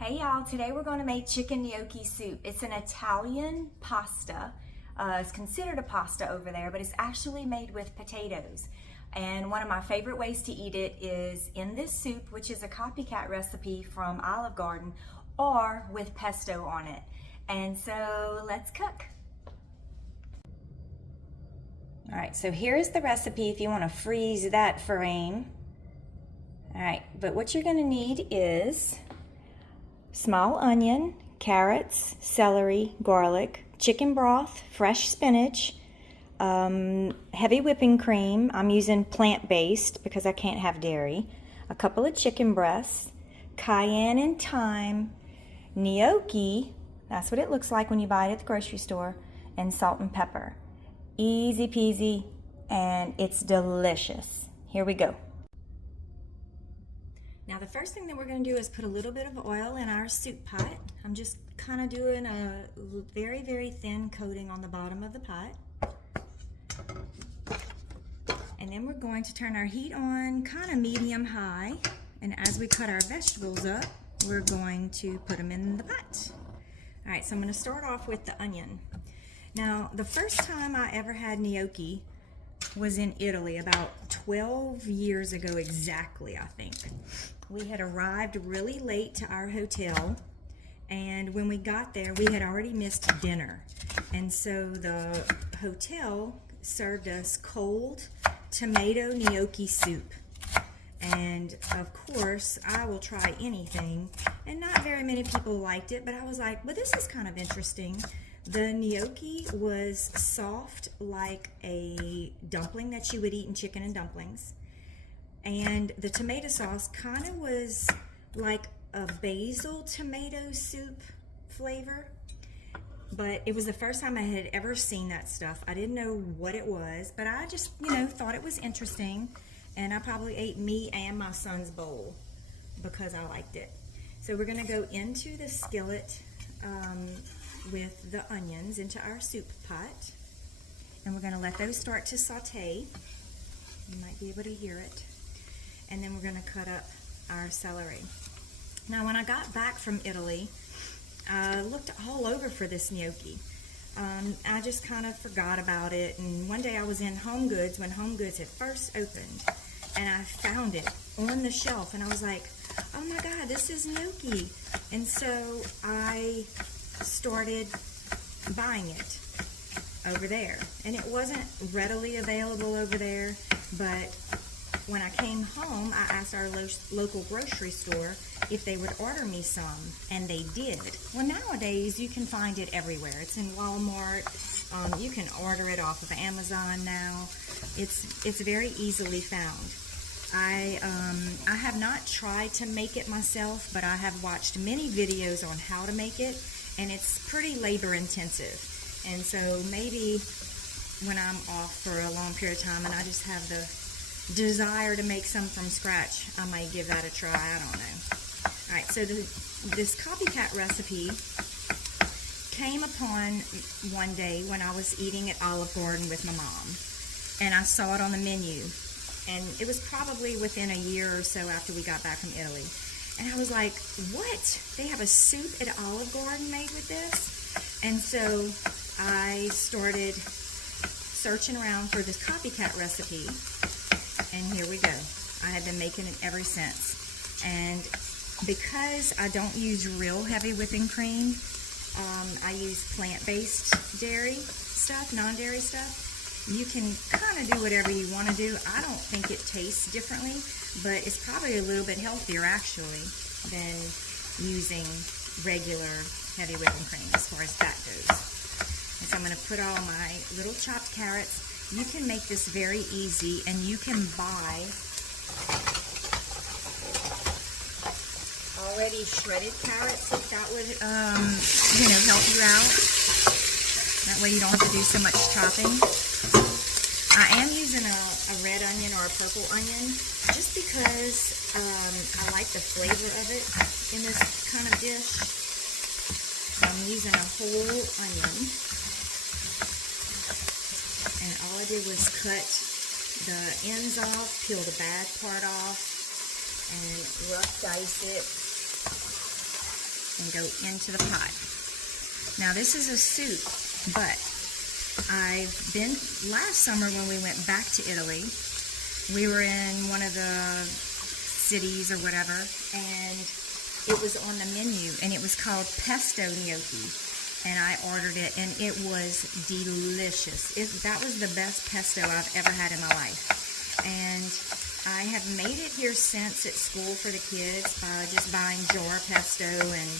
Hey y'all, today we're going to make chicken gnocchi soup. It's an Italian pasta. It's considered a pasta over there, but it's actually made with potatoes. And one of my favorite ways to eat it is in this soup, which is a copycat recipe from Olive Garden, or with pesto on it. And so let's cook. All right, so here's the recipe if you want to freeze that frame. All right, but what you're going to need is small onion, carrots, celery, garlic, chicken broth, fresh spinach, heavy whipping cream. I'm using plant-based because I can't have dairy. A couple of chicken breasts, cayenne and thyme, gnocchi, that's what it looks like when you buy it at the grocery store, and salt and pepper. Easy peasy, and it's delicious. Here we go. Now the first thing that we're going to do is put a little bit of oil in our soup pot. I'm just kind of doing a very, very thin coating on the bottom of the pot. And then we're going to turn our heat on kind of medium high. And as we cut our vegetables up, we're going to put them in the pot. All right, so I'm going to start off with the onion. Now the first time I ever had gnocchi was in Italy about 12 years ago exactly, I think. We had arrived really late to our hotel, and when we got there we had already missed dinner, and so the hotel served us cold tomato gnocchi soup. And of course I will try anything, and not very many people liked it, but I was like, well, this is kind of interesting. The gnocchi was soft like a dumpling that you would eat in chicken and dumplings. And the tomato sauce kind of was like a basil tomato soup flavor. But it was the first time I had ever seen that stuff. I didn't know what it was, but I just, thought it was interesting. And I probably ate me and my son's bowl because I liked it. So we're going to go into the skillet with the onions into our soup pot, and we're going to let those start to saute. You might be able to hear it. And then we're going to cut up our celery. Now when I got back from Italy, I looked all over for this gnocchi. I just kind of forgot about it, and one day I was in Home Goods when Home Goods had first opened, and I found it on the shelf, and I was like, oh my god, this is gnocchi. And so I started buying it over there, and it wasn't readily available over there, but when I came home I asked our local grocery store if they would order me some, and they did. Well, nowadays you can find it everywhere. It's in Walmart. You can order it off of Amazon now. It's very easily found. I have not tried to make it myself, but I have watched many videos on how to make it, and it's pretty labor intensive. And so maybe when I'm off for a long period of time and I just have the desire to make some from scratch, I might give that a try. I don't know. Alright, so this copycat recipe came upon one day when I was eating at Olive Garden with my mom, and I saw it on the menu, and it was probably within a year or so after we got back from Italy. And I was like, what? They have a soup at Olive Garden made with this? And so I started searching around for this copycat recipe, and here we go. I have been making it ever since. And because I don't use real heavy whipping cream, I use plant-based dairy stuff, non-dairy stuff. You can kind of do whatever you want to do. I don't think it tastes differently, but it's probably a little bit healthier actually than using regular heavy whipping cream as far as that goes. And so I'm going to put all my little chopped carrots. You can make this very easy, and you can buy already shredded carrots if that would help you out. That way you don't have to do so much chopping. I am using a red onion or a purple onion just because I like the flavor of it in this kind of dish. So I'm using a whole onion, and all I did was cut the ends off, peel the bad part off, and rough dice it. and go into the pot. Now this is a soup, but last summer when we went back to Italy, we were in one of the cities or whatever, and it was on the menu, and it was called pesto gnocchi, and I ordered it, and it was delicious. That was the best pesto I've ever had in my life, and I have made it here since at school for the kids by just buying jar pesto and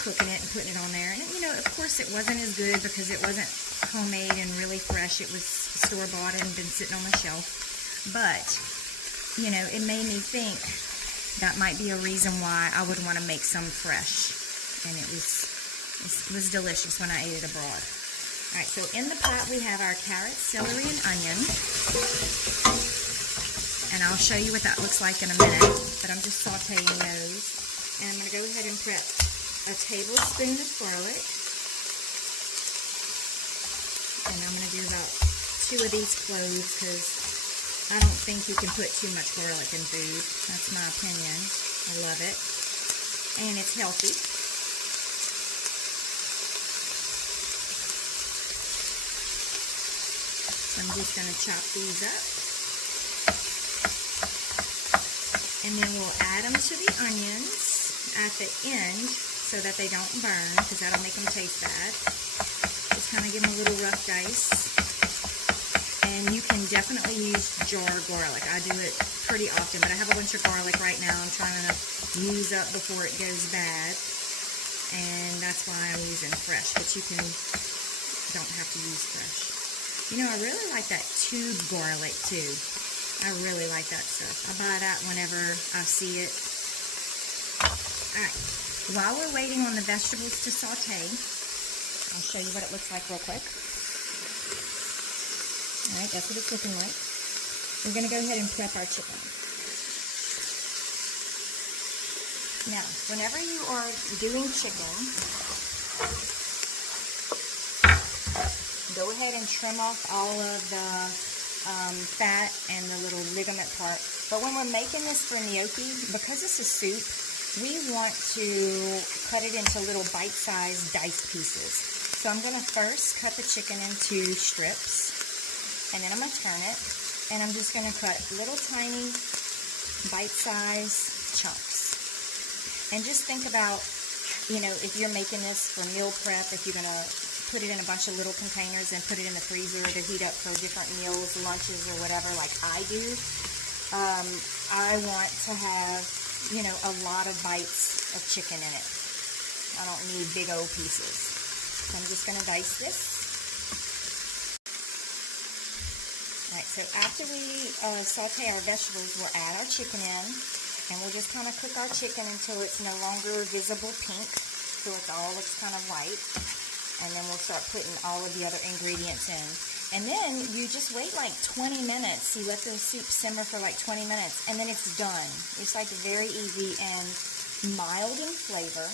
cooking it and putting it on there. And you know, of course, it wasn't as good because it wasn't homemade and really fresh. It was store-bought and been sitting on the shelf. But you know, it made me think that might be a reason why I would want to make some fresh. And it was delicious when I ate it abroad. Alright, so in the pot we have our carrots, celery, and onion. And I'll show you what that looks like in a minute, but I'm just sauteing those. And I'm going to go ahead and prep a tablespoon of garlic. And I'm going to do about 2 of these cloves because I don't think you can put too much garlic in food. That's my opinion. I love it. And it's healthy. So I'm just going to chop these up. And then we'll add them to the onions at the end so that they don't burn, because that'll make them taste bad. Just kind of give them a little rough dice. And you can definitely use jar garlic. I do it pretty often, but I have a bunch of garlic right now I'm trying to use up before it goes bad. And that's why I'm using fresh, but you don't have to use fresh. You know, I really like that tube garlic too. I really like that stuff. I buy that whenever I see it. Alright, while we're waiting on the vegetables to saute, I'll show you what it looks like real quick. Alright, that's what it's looking like. We're going to go ahead and prep our chicken. Now, whenever you are doing chicken, go ahead and trim off all of the fat and the little ligament part. But when we're making this for gnocchi, because it's a soup, we want to cut it into little bite-sized diced pieces. So I'm going to first cut the chicken into strips. And then I'm going to turn it, and I'm just going to cut little tiny bite-sized chunks. And just think about, you know, if you're making this for meal prep, if you're going to put it in a bunch of little containers and put it in the freezer to heat up for different meals, lunches, or whatever, like I do, I want to have, you know, a lot of bites of chicken in it. I don't need big old pieces. So I'm just going to dice this. Alright, so after we saute our vegetables, we'll add our chicken in, and we'll just kind of cook our chicken until it's no longer visible pink, so it all looks kind of white, and then we'll start putting all of the other ingredients in. And then you just wait like 20 minutes. You let the soup simmer for like 20 minutes, and then it's done. It's like very easy and mild in flavor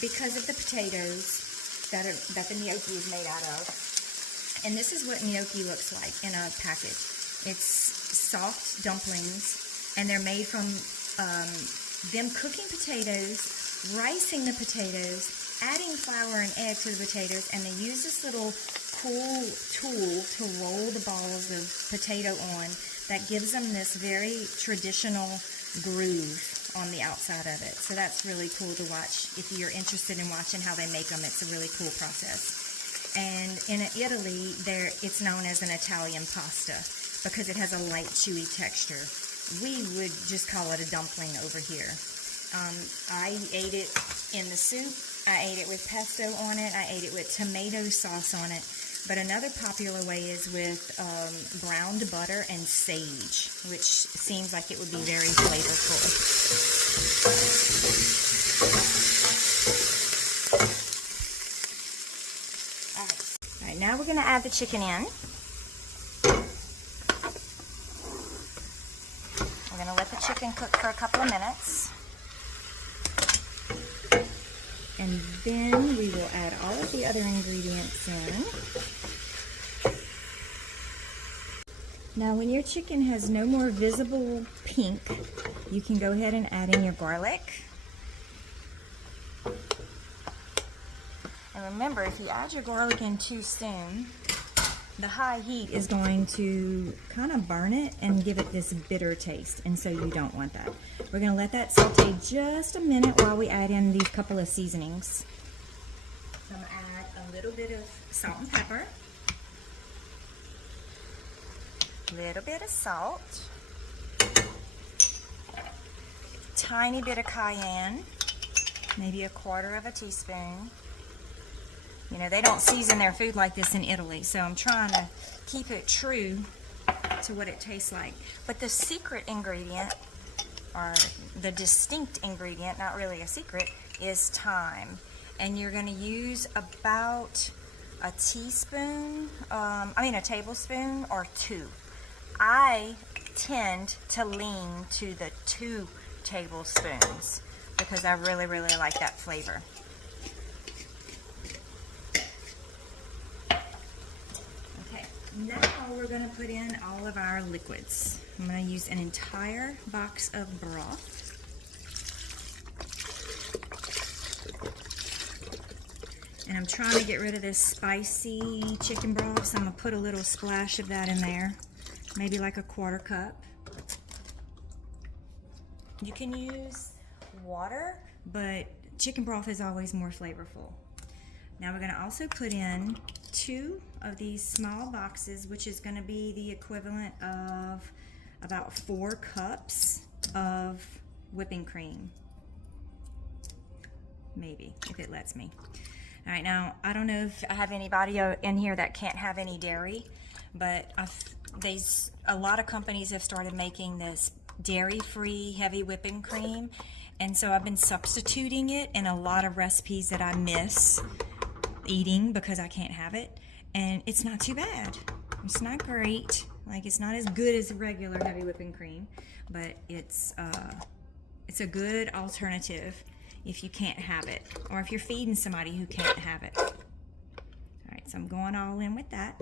because of the potatoes that the gnocchi is made out of. And this is what gnocchi looks like in a package. It's soft dumplings, and they're made from them cooking potatoes, ricing the potatoes, adding flour and egg to the potatoes, and they use this little cool tool to roll the balls of potato on that gives them this very traditional groove on the outside of it. So that's really cool to watch. If you're interested in watching how they make them, it's a really cool process. And in Italy, it's known as an Italian pasta because it has a light, chewy texture. We would just call it a dumpling over here. I ate it in the soup. I ate it with pesto on it. I ate it with tomato sauce on it. But another popular way is with browned butter and sage, which seems like it would be very flavorful. Alright, now we're going to add the chicken in. We're going to let the chicken cook for a couple of minutes. And then we will add all of the other ingredients in. Now when your chicken has no more visible pink, you can go ahead and add in your garlic. And remember, if you add your garlic in too soon, the high heat is going to kind of burn it and give it this bitter taste, and so you don't want that. We're going to let that saute just a minute while we add in these couple of seasonings. So I'm going to add a little bit of salt and pepper, a little bit of salt, tiny bit of cayenne, maybe a quarter of a teaspoon. You know, they don't season their food like this in Italy, so I'm trying to keep it true to what it tastes like. But the secret ingredient, or the distinct ingredient, not really a secret, is thyme. And you're going to use about a tablespoon or 2. I tend to lean to the 2 tablespoons because I really, really like that flavor. Now we're going to put in all of our liquids. I'm going to use an entire box of broth. And I'm trying to get rid of this spicy chicken broth, so I'm going to put a little splash of that in there. Maybe like a 1/4 cup. You can use water, but chicken broth is always more flavorful. Now we're going to also put in 2 of these small boxes, which is going to be the equivalent of about 4 cups of whipping cream. Maybe, if it lets me. All right, now I don't know if I have anybody in here that can't have any dairy, but a lot of companies have started making this dairy-free heavy whipping cream, and so I've been substituting it in a lot of recipes that I miss eating because I can't have it, and it's not too bad. It's not great, like it's not as good as regular heavy whipping cream, but it's a good alternative if you can't have it, or if you're feeding somebody who can't have it. All right, so I'm going all in with that,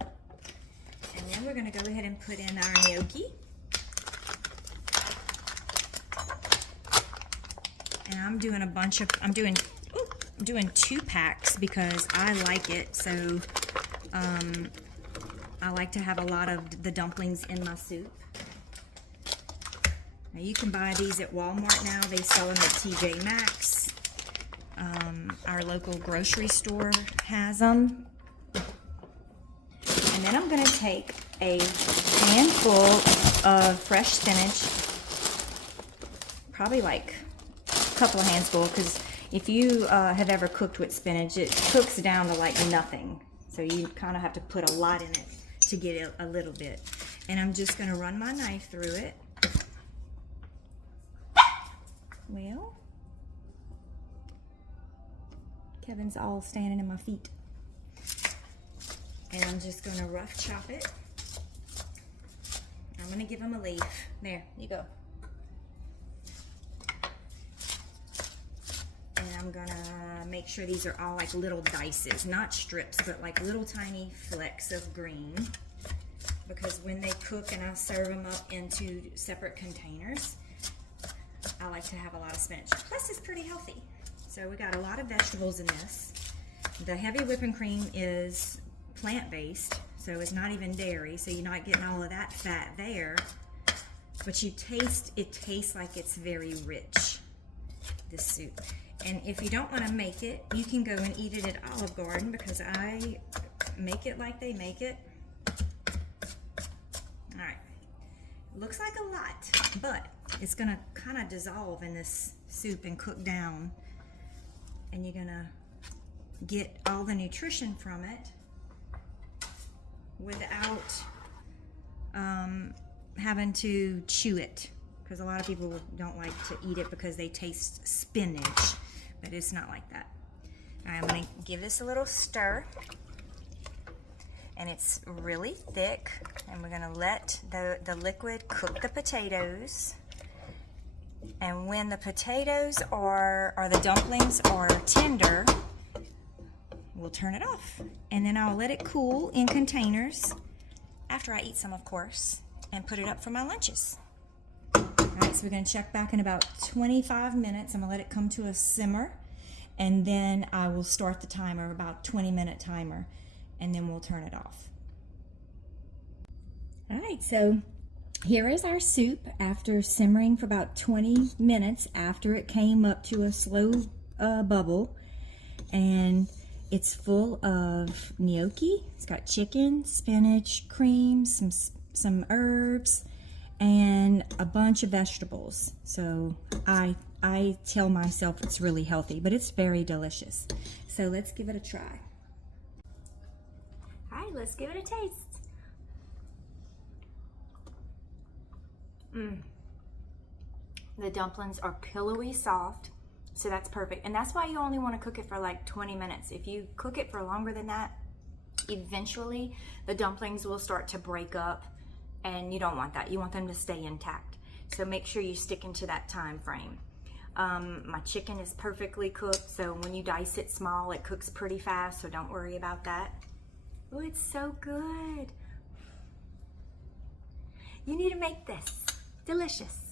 and then we're going to go ahead and put in our gnocchi. And I'm doing 2 packs because I like it, so I like to have a lot of the dumplings in my soup. Now you can buy these at Walmart now. They sell them at TJ Maxx. Our local grocery store has them. And then I'm going to take a handful of fresh spinach, probably like a couple of handfuls, because if you have ever cooked with spinach, it cooks down to like nothing. So you kind of have to put a lot in it to get it a little bit. And I'm just going to run my knife through it. Well, Kevin's all standing in my feet. And I'm just going to rough chop it. I'm going to give him a leaf. There, you go. And I'm going to make sure these are all like little dices, not strips, but like little tiny flecks of green. Because when they cook and I serve them up into separate containers, I like to have a lot of spinach. Plus, it's pretty healthy. So we got a lot of vegetables in this. The heavy whipping cream is plant-based, so it's not even dairy, so you're not getting all of that fat there. But it tastes like it's very rich, this soup. And if you don't want to make it, you can go and eat it at Olive Garden, because I make it like they make it. All right. Looks like a lot, but it's gonna kind of dissolve in this soup and cook down, and you're gonna get all the nutrition from it without having to chew it, because a lot of people don't like to eat it because they taste spinach, but it's not like that. All right, I'm gonna give this a little stir, and it's really thick, and we're gonna let the liquid cook the potatoes. And when the potatoes or the dumplings are tender, we'll turn it off. And then I'll let it cool in containers, after I eat some, of course, and put it up for my lunches. All right, so we're gonna check back in about 25 minutes. I'm gonna let it come to a simmer, and then I will start the timer, about 20-minute timer, and then we'll turn it off. All right, so here is our soup after simmering for about 20 minutes after it came up to a slow bubble. And it's full of gnocchi. It's got chicken, spinach, cream, some herbs, and a bunch of vegetables. So I tell myself it's really healthy, but it's very delicious. So let's give it a try. All right, let's give it a taste. The dumplings are pillowy soft, so that's perfect. And that's why you only want to cook it for like 20 minutes. If you cook it for longer than that, eventually the dumplings will start to break up, and you don't want that. You want them to stay intact. So make sure you stick into that time frame. My chicken is perfectly cooked, so when you dice it small, it cooks pretty fast, so don't worry about that. Oh, it's so good. You need to make this. Delicious.